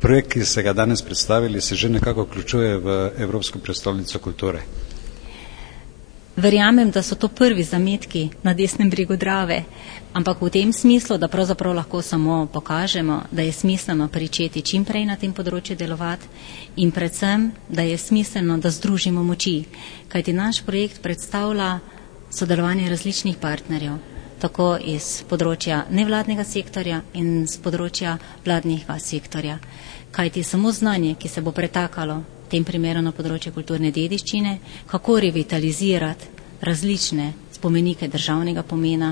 Projekt, ki ste ga danes predstavili, se že nekako vključuje v Evropsko prestolnico kulture. Verjamem, da so to prvi zametki na desnem bregu Drave, ampak v tem smislu, da pravzaprav lahko samo pokažemo, da je smiselno pričeti čim prej na tem področju delovati in predvsem, da je smiselno, da združimo moči, kajti naš projekt predstavlja sodelovanje različnih partnerjev, tako iz področja nevladnega sektorja in z področja vladnega sektorja. Kajti samo znanje, ki se bo pretakalo, v tem primeru na področju kulturne dediščine, kako revitalizirati različne spomenike državnega pomena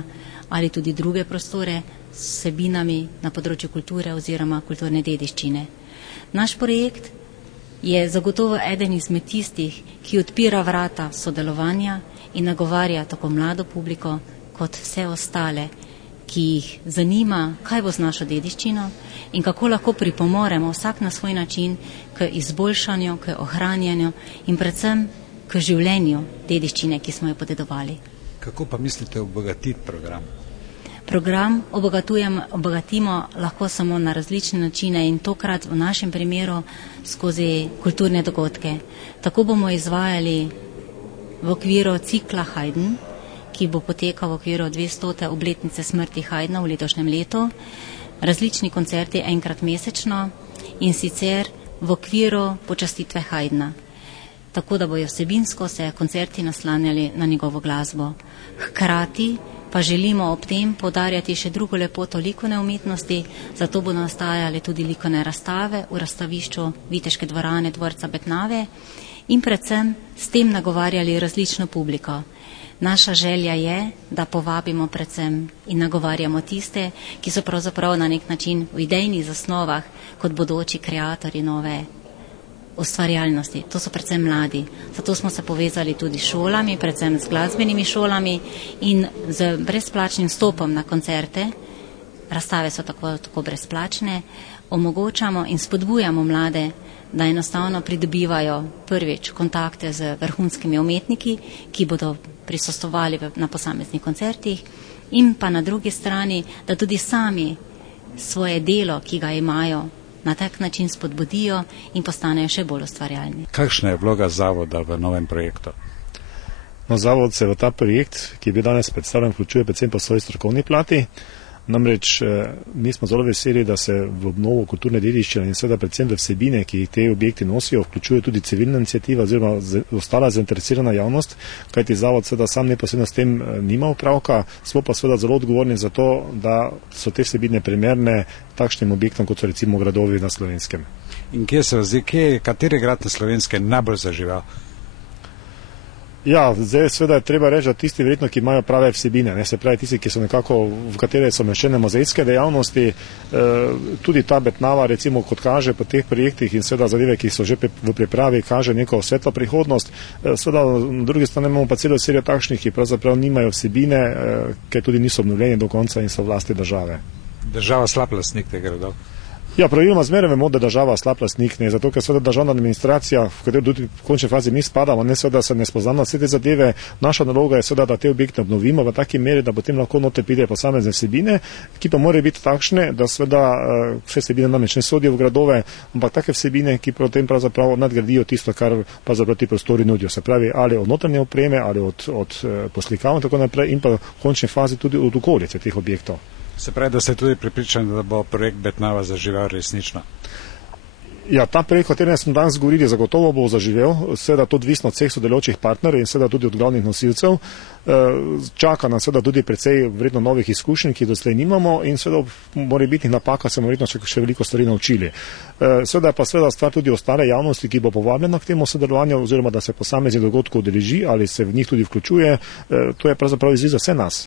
ali tudi druge prostore s vsebinami na področju kulture oziroma kulturne dediščine. Naš projekt je zagotovo eden izmed tistih, ki odpira vrata sodelovanja in nagovarja tako mlado publiko kot vse ostale, ki jih zanima, kaj bo z našo dediščino in kako lahko pripomoremo vsak na svoj način k izboljšanju, k ohranjanju in predvsem k življenju dediščine, ki smo jo podedovali. Kako pa mislite obogatiti program? Program obogatimo lahko samo na različne načine in tokrat v našem primeru skozi kulturne dogodke. Tako bomo izvajali v okviru cikla Haydn, ki bo potekal v okviru 200. obletnice smrti Haydna v letošnjem letu, različni koncerti enkrat mesečno in sicer v okviru počastitve Haydna. Tako da bojo vsebinsko se koncerti naslanjali na njegovo glasbo. Hkrati pa želimo ob tem poudarjati še drugo lepoto likovne umetnosti, zato bodo nastajale tudi likovne razstave v razstavišču Viteške dvorane dvorca Betnave in predvsem s tem nagovarjali različno publiko. Naša želja je, da povabimo predvsem in nagovarjamo tiste, ki so pravzaprav na nek način v idejnih zasnovah kot bodoči kreatorji nove ustvarjalnosti. To so predvsem mladi. Zato smo se povezali tudi s šolami, predvsem z glasbenimi šolami in z brezplačnim vstopom na koncerte, razstave so tako brezplačne, omogočamo in spodbujamo mlade, da enostavno pridobivajo prvič kontakte z vrhunskimi umetniki, ki bodo prisostvovali na posameznih koncertih in pa na drugi strani, da tudi sami svoje delo, ki ga imajo, na tak način spodbudijo in postanejo še bolj ustvarjalni. Kakšna je vloga zavoda v novem projektu? No, zavod se v ta projekt, ki je bil danes predstavljen, vključuje predvsem po svoji strokovni plati. Namreč mi smo zelo veseli, da se v obnovo kulturne dediščine in seveda predvsem v vsebine, ki jih te objekti nosijo, vključuje tudi civilna iniciativa oziroma ostala zainteresirana javnost, kajti zavod seveda sam neposredno s tem nima opravka, smo pa seveda zelo odgovorni za to, da so te vsebine primerne takšnim objektom, kot so recimo gradovi na Slovenskem. In kateri grad na Slovenskem najbolj zaživel? Ja, zdaj seveda je treba reči, da tisti verjetno, ki imajo prave vsebine, se pravi tisti, ki so nekako, v katere so mešene mozejske dejavnosti, tudi ta Betnava, recimo, kot kaže po teh projektih in seveda zadeve, ki so že v pripravi, kaže neko svetlo prihodnost. Seveda, na drugi strani imamo pa celo serijo takšnih, ki pravzaprav nimajo vsebine, ker tudi niso obnovljeni do konca in so v lasti države. Država slab lastnik teh gradov? Ja, praviloma zmeraj vemo, da država slab lastnik, zato ker seveda državna administracija, v katero tudi v končni fazi mi spadamo, seveda se ne spoznamo vse te zadeve. Naša naloga je seveda, da te objekte obnovimo v taki meri, da potem lahko noter pride posamezne vsebine, ki pa morajo biti takšne, da seveda vse vsebine namreč ne sodijo v gradove, ampak take vsebine, ki potem pravzaprav nadgradijo tisto, kar pravzaprav ti prostori nudijo. Se pravi, ali od notranje opreme, ali od poslikav in tako naprej in pa v končni fazi tudi od okolice teh objektov. Se pravi, da ste tudi pripričani, da bo projekt Betnava zaživel resnično? Ja, ta projekt, o katerem smo danes govorili, zagotovo bo zaživel, seveda to odvisno od vseh sodelujočih partnerjev in seveda tudi od glavnih nosilcev. Čaka nas seveda tudi precej vredno novih izkušenj, ki doslej nimamo in seveda morebitnih napaka se bomo verjetno še veliko stvari naučili. Seveda pa seveda stvar tudi ostale javnosti, ki bo povabljena k temu sodelovanju oziroma da se posamezni dogodkov udeleži ali se v njih tudi vključuje, to je pravzaprav izziv za vse nas.